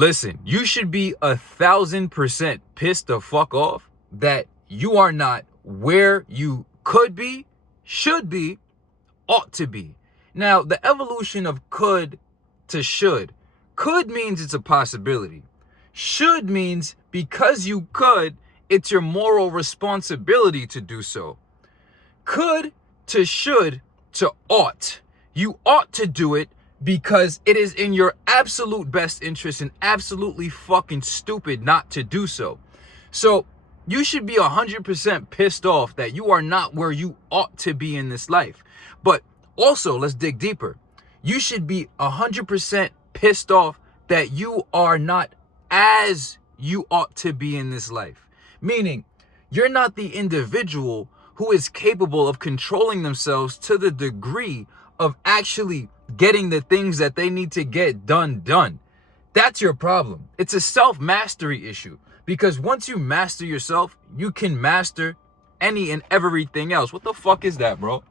Listen, you should be 1,000% pissed the fuck off that you are not where you could be, should be, ought to be. Now, the evolution of could to should. Could means it's a possibility. Should means because you could, it's your moral responsibility to do so. Could to should to ought. You ought to do it because it is in your absolute best interest and absolutely fucking stupid not to do so. So you should be 100% pissed off that you are not where you ought to be in this life. But also, let's dig deeper. You should be 100% pissed off that you are not as you ought to be in this life. Meaning, you're not the individual who is capable of controlling themselves to the degree of actually getting the things that they need to get done. That's your problem. It's a self-mastery issue. Because once you master yourself, you can master any and everything else. What the fuck is that, bro?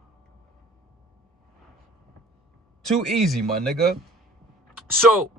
Too easy, my nigga. So,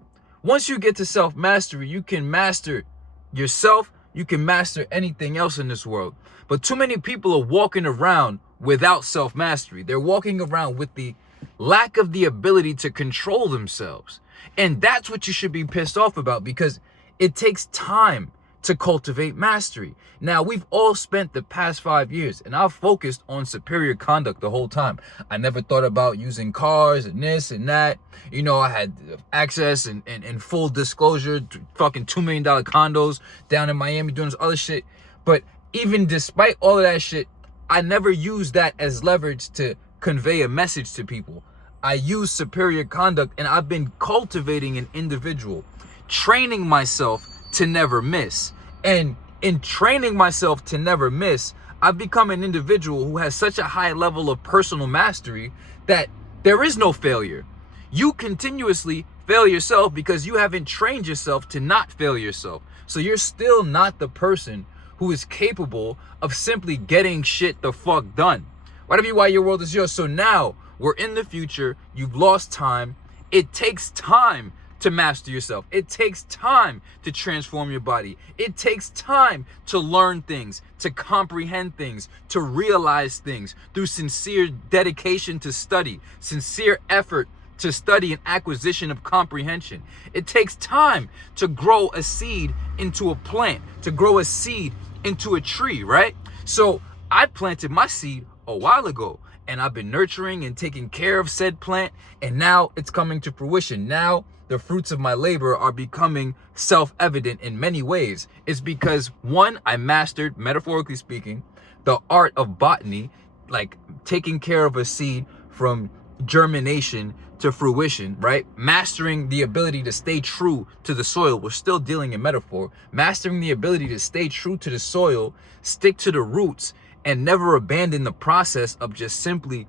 once you get to self-mastery, you can master yourself. You can master anything else in this world. But too many people are walking around without self-mastery. They're walking around with the lack of the ability to control themselves. And that's what you should be pissed off about, because it takes time to cultivate mastery. Now, we've all spent the past 5 years, and I've focused on superior conduct the whole time. I never thought about using cars and this and that. You know, I had access and full disclosure to fucking $2 million condos down in Miami doing this other shit. But even despite all of that shit, I never used that as leverage to convey a message to people. I use superior conduct, and I've been cultivating an individual, training myself to never miss. And in training myself to never miss, I've become an individual who has such a high level of personal mastery that there is no failure. You continuously fail yourself because you haven't trained yourself to not fail yourself. So you're still not the person who is capable of simply getting shit the fuck done. Whatever you why your world is yours. So now we're in the future. You've lost time. It takes time to master yourself. It takes time to transform your body. It takes time to learn things, to comprehend things, to realize things through sincere dedication to study, sincere effort to study and acquisition of comprehension. It takes time to grow a seed into a plant, to grow a seed into a tree, right? So I planted my seed a while ago, and I've been nurturing and taking care of said plant, and now it's coming to fruition. Now the fruits of my labor are becoming self-evident in many ways. It's because, one, I mastered, metaphorically speaking, the art of botany, like taking care of a seed from germination to fruition, right? Mastering the ability to stay true to the soil. We're still dealing in metaphor. Mastering the ability to stay true to the soil, stick to the roots, and never abandon the process of just simply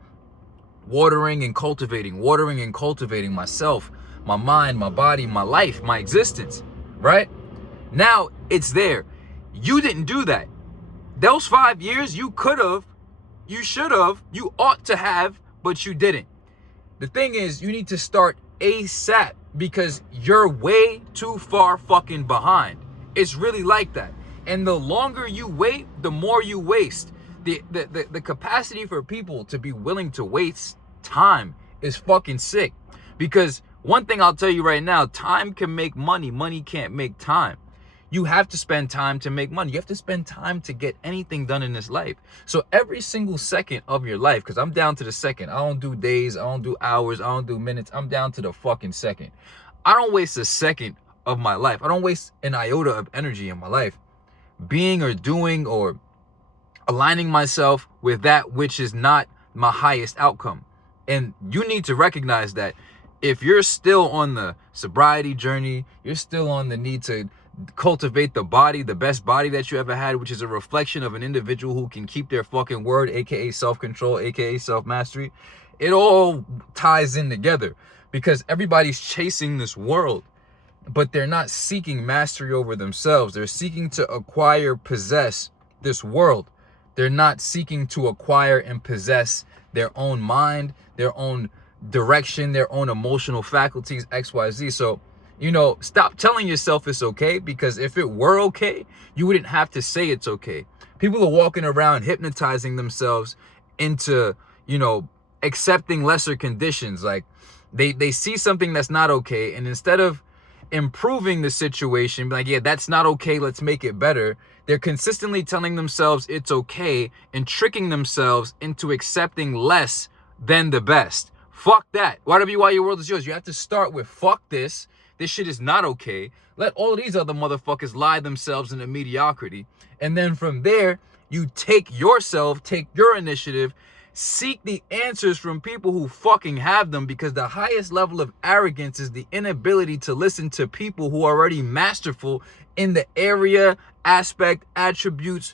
watering and cultivating myself, my mind, my body, my life, my existence, right? Now it's there. You didn't do that. Those 5 years, you could have, you should have, you ought to have, but you didn't. The thing is, you need to start ASAP because you're way too far fucking behind. It's really like that. And the longer you wait, the more you waste. The capacity for people to be willing to waste time is fucking sick. Because one thing I'll tell you right now, time can make money. Money can't make time. You have to spend time to make money. You have to spend time to get anything done in this life. So every single second of your life, because I'm down to the second. I don't do days. I don't do hours. I don't do minutes. I'm down to the fucking second. I don't waste a second of my life. I don't waste an iota of energy in my life being or doing or aligning myself with that which is not my highest outcome. And you need to recognize that if you're still on the sobriety journey, you're still on the need to cultivate the body, the best body that you ever had, which is a reflection of an individual who can keep their fucking word, aka self-control, aka self-mastery. It all ties in together because everybody's chasing this world, but they're not seeking mastery over themselves. They're seeking to acquire, possess this world. They're not seeking to acquire and possess their own mind, their own direction, their own emotional faculties, XYZ. So You know, stop telling yourself it's okay, because if it were okay, you wouldn't have to say it's okay. People are walking around hypnotizing themselves into, you know, accepting lesser conditions. Like they see something that's not okay, and instead of improving the situation, like, yeah, that's not okay, let's make it better, they're consistently telling themselves it's okay and tricking themselves into accepting less than the best. Fuck that. YWY, your world is yours. You have to start with fuck this. This shit is not okay. Let all of these other motherfuckers lie themselves into mediocrity. And then from there, you take yourself, take your initiative, seek the answers from people who fucking have them, because the highest level of arrogance is the inability to listen to people who are already masterful in the area, aspect, attributes,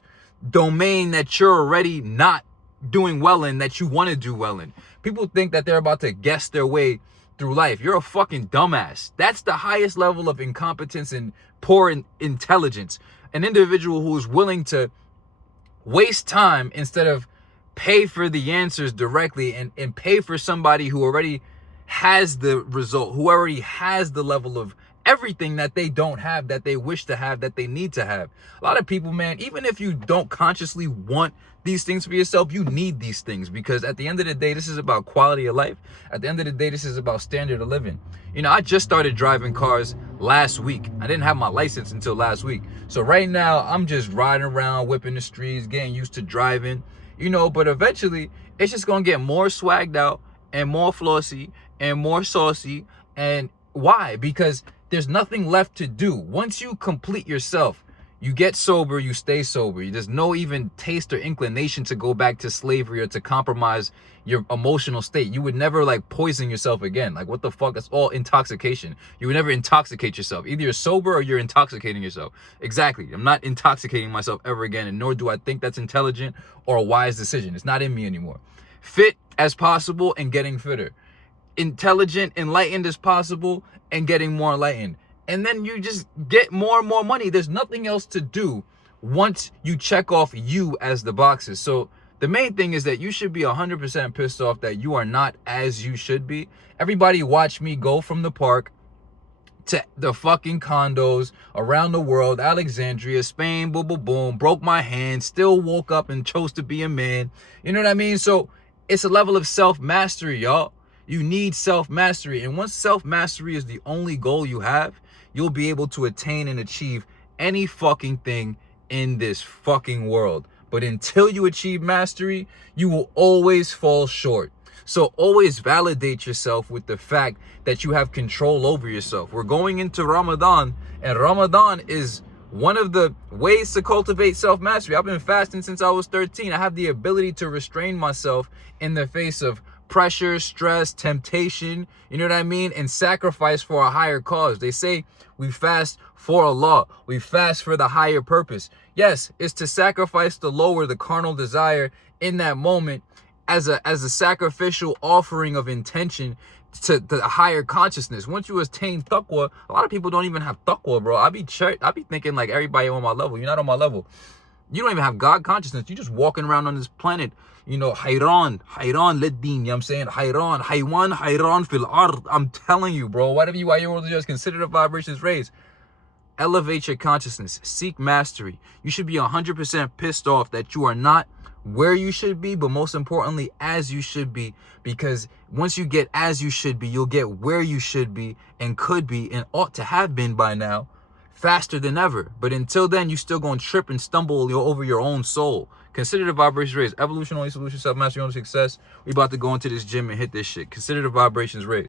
domain that you're already not doing well in, that you want to do well in. People think that they're about to guess their way through life. You're a fucking dumbass. That's the highest level of incompetence and poor intelligence. An individual who is willing to waste time instead of pay for the answers directly, and pay for somebody who already has the result, who already has the level of everything that they don't have, that they wish to have, that they need to have. A lot of people, man, even if you don't consciously want these things for yourself, you need these things, because at the end of the day, this is about quality of life. At the end of the day, this is about standard of living. You know, I just started driving cars last week. I didn't have my license until last week. So right now, I'm just riding around, whipping the streets, getting used to driving, you know, but eventually it's just gonna get more swagged out and more flossy and more saucy. And why? Because there's nothing left to do. Once you complete yourself, you get sober, you stay sober. There's no even taste or inclination to go back to slavery or to compromise your emotional state. You would never like poison yourself again. Like, what the fuck? That's all intoxication. You would never intoxicate yourself. Either you're sober or you're intoxicating yourself. Exactly. I'm not intoxicating myself ever again, and nor do I think that's intelligent or a wise decision. It's not in me anymore. Fit as possible and getting fitter. Intelligent, enlightened as possible and getting more enlightened. And then you just get more and more money. There's nothing else to do once you check off you as the boxes. So the main thing is that you should be 100% pissed off that you are not as you should be. Everybody watch me go from the park to the fucking condos around the world, Alexandria, Spain, boom, boom, boom, broke my hand, still woke up and chose to be a man. You know what I mean? So it's a level of self-mastery, y'all. You need self-mastery. And once self-mastery is the only goal you have, you'll be able to attain and achieve any fucking thing in this fucking world. But until you achieve mastery, you will always fall short. So always validate yourself with the fact that you have control over yourself. We're going into Ramadan, and Ramadan is one of the ways to cultivate self-mastery. I've been fasting since I was 13. I have the ability to restrain myself in the face of pressure, stress, temptation, you know what I mean? And sacrifice for a higher cause. They say we fast for Allah. We fast for the higher purpose. Yes, it's to sacrifice the lower, the carnal desire in that moment as a sacrificial offering of intention to the higher consciousness. Once you attain taqwa, a lot of people don't even have taqwa, bro. I be thinking like everybody on my level. You're not on my level. You don't even have God consciousness. You're just walking around on this planet, you know, hayran lid deen, you know what I'm saying? Hayran fil ard. I'm telling you, bro, whatever you are, your world is just consider the vibrations raised. Elevate your consciousness. Seek mastery. You should be 100% pissed off that you are not where you should be, but most importantly, as you should be. Because once you get as you should be, you'll get where you should be and could be and ought to have been by now, faster than ever. But until then, you still gonna trip and stumble over your own soul. Consider the vibrations raised. Evolution, only solution, self-mastery, only success. We about to go into this gym and hit this shit. Consider the vibrations raised.